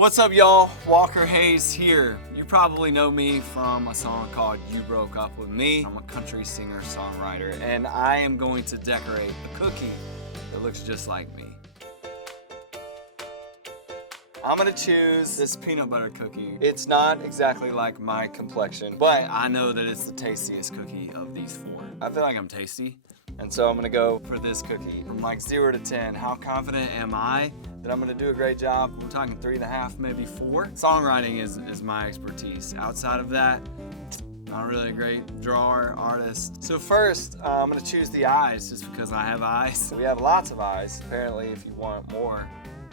What's up, y'all? Walker Hayes here. You probably know me from a song called You Broke Up With Me. I'm a country singer-songwriter, and I am going to decorate a cookie that looks just like me. I'm gonna choose this peanut butter cookie. It's not exactly like my complexion, but I know that it's the tastiest cookie of these four. I feel like I'm tasty, and so I'm gonna go for this cookie. From like 0 to 10, how confident am I that I'm gonna do a great job? We're talking 3.5, maybe 4. Songwriting is my expertise. Outside of that, not really a great drawer, artist. So first, I'm gonna choose the eyes just because I have eyes. We have lots of eyes. Apparently, if you want more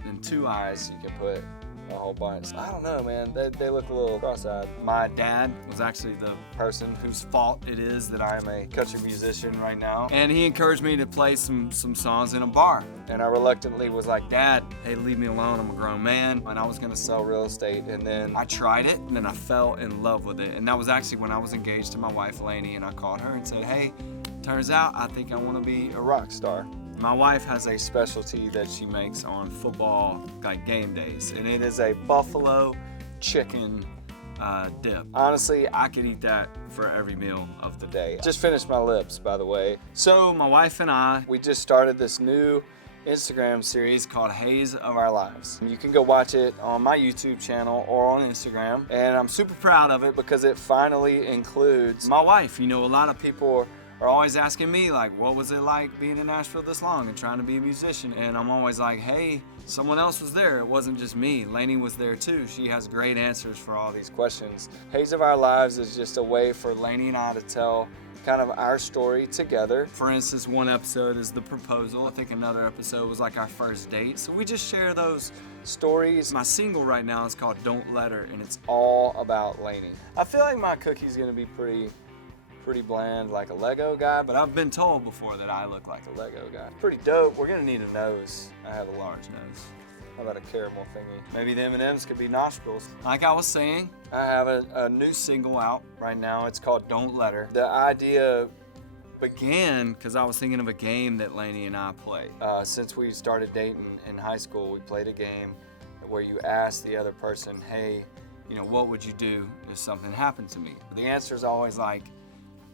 than 2 eyes, you can put a whole bunch. I don't know, man. They look a little cross-eyed. My dad was actually the person whose fault it is that I'm a country musician right now. And he encouraged me to play some songs in a bar. And I reluctantly was like, Dad, hey, leave me alone. I'm a grown man. And I was gonna sell real estate. And then I tried it, and then I fell in love with it. And that was actually when I was engaged to my wife, Lainey, and I called her and said, hey, turns out I think I wanna be a rock star. My wife has a specialty that she makes on football, like game days, and it is a buffalo chicken dip. Honestly, I could eat that for every meal of the day. Just finished my lips, by the way. So my wife and we just started this new Instagram series called Haze of Our Lives. You can go watch it on my YouTube channel or on Instagram, and I'm super proud of it because it finally includes my wife. You know, a lot of people are always asking me, like, what was it like being in Nashville this long and trying to be a musician? And I'm always like, hey, someone else was there. It wasn't just me. Lainey was there too. She has great answers for all these questions. Haze of Our Lives is just a way for Lainey and I to tell kind of our story together. For instance, one episode is the proposal. I think another episode was like our first date. So we just share those stories. My single right now is called Don't Let Her, and it's all about Lainey. I feel like my cookie's gonna be pretty bland, like a Lego guy, but I've been told before that I look like a Lego guy. Pretty dope. We're gonna need a nose. I have a large nose. How about a caramel thingy? Maybe the M&Ms could be nostrils. Like I was saying, I have a new single out right now. It's called Don't Let Her. The idea began because I was thinking of a game that Lainey and I play. Since we started dating in high school, we played a game where you ask the other person, hey, you know, what would you do if something happened to me? The answer is always like,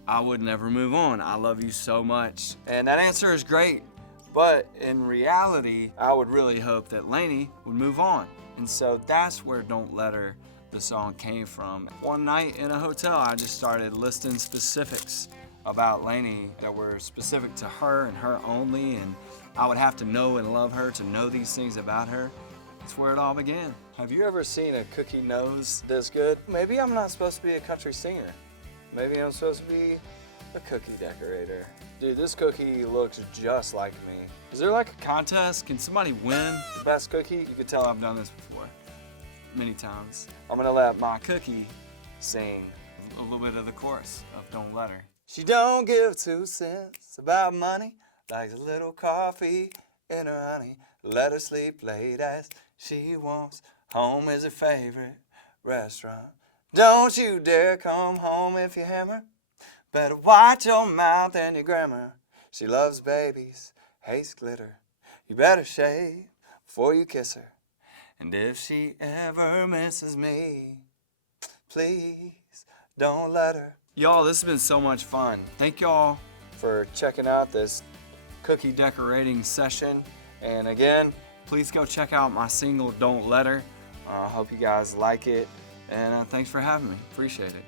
I would never move on. I love you so much. And that answer is great, but in reality, I would really hope that Lainey would move on. And so that's where Don't Let Her, the song, came from. One night in a hotel, I just started listing specifics about Lainey that were specific to her and her only, and I would have to know and love her to know these things about her. That's where it all began. Have you ever seen a cookie nose this good? Maybe I'm not supposed to be a country singer. Maybe I'm supposed to be a cookie decorator. Dude, this cookie looks just like me. Is there like a contest? Can somebody win the best cookie? You can tell I've done this before, many times. I'm gonna let my cookie sing a little bit of the chorus of Don't Let Her. She don't give 2 cents about money, likes a little coffee in her honey. Let her sleep late as she wants. Home is her favorite restaurant. Don't you dare come home if you hammer. Better watch your mouth and your grammar. She loves babies, hates glitter. You better shave before you kiss her. And if she ever misses me, please don't let her. Y'all, this has been so much fun. Thank y'all for checking out this cookie decorating session. And again, please go check out my single, Don't Let Her. I hope you guys like it. And thanks for having me. Appreciate it.